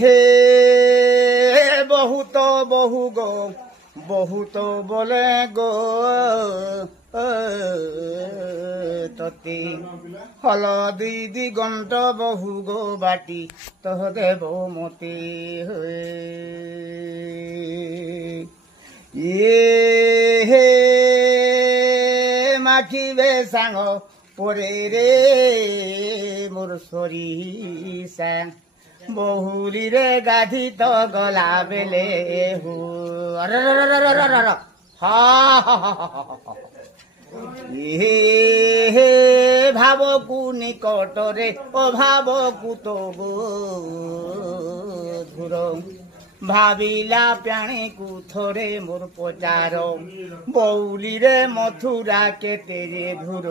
হে বহুত বহু গো বহুত বলে গো ততে হলদি দিগন্ত বহু গো বাটি তহ দেব মতে হে মাখিবে সাং পরে রে মোর সরিষা বহুরিরে গাধি তো গলা বেলে হু হে ভাবকু নিকটরে অভাবকু তো ধুর ভাবিলা প্রাণীকু থরে মোর পচার বৌলিরে মথুরা কেতে রে ধুর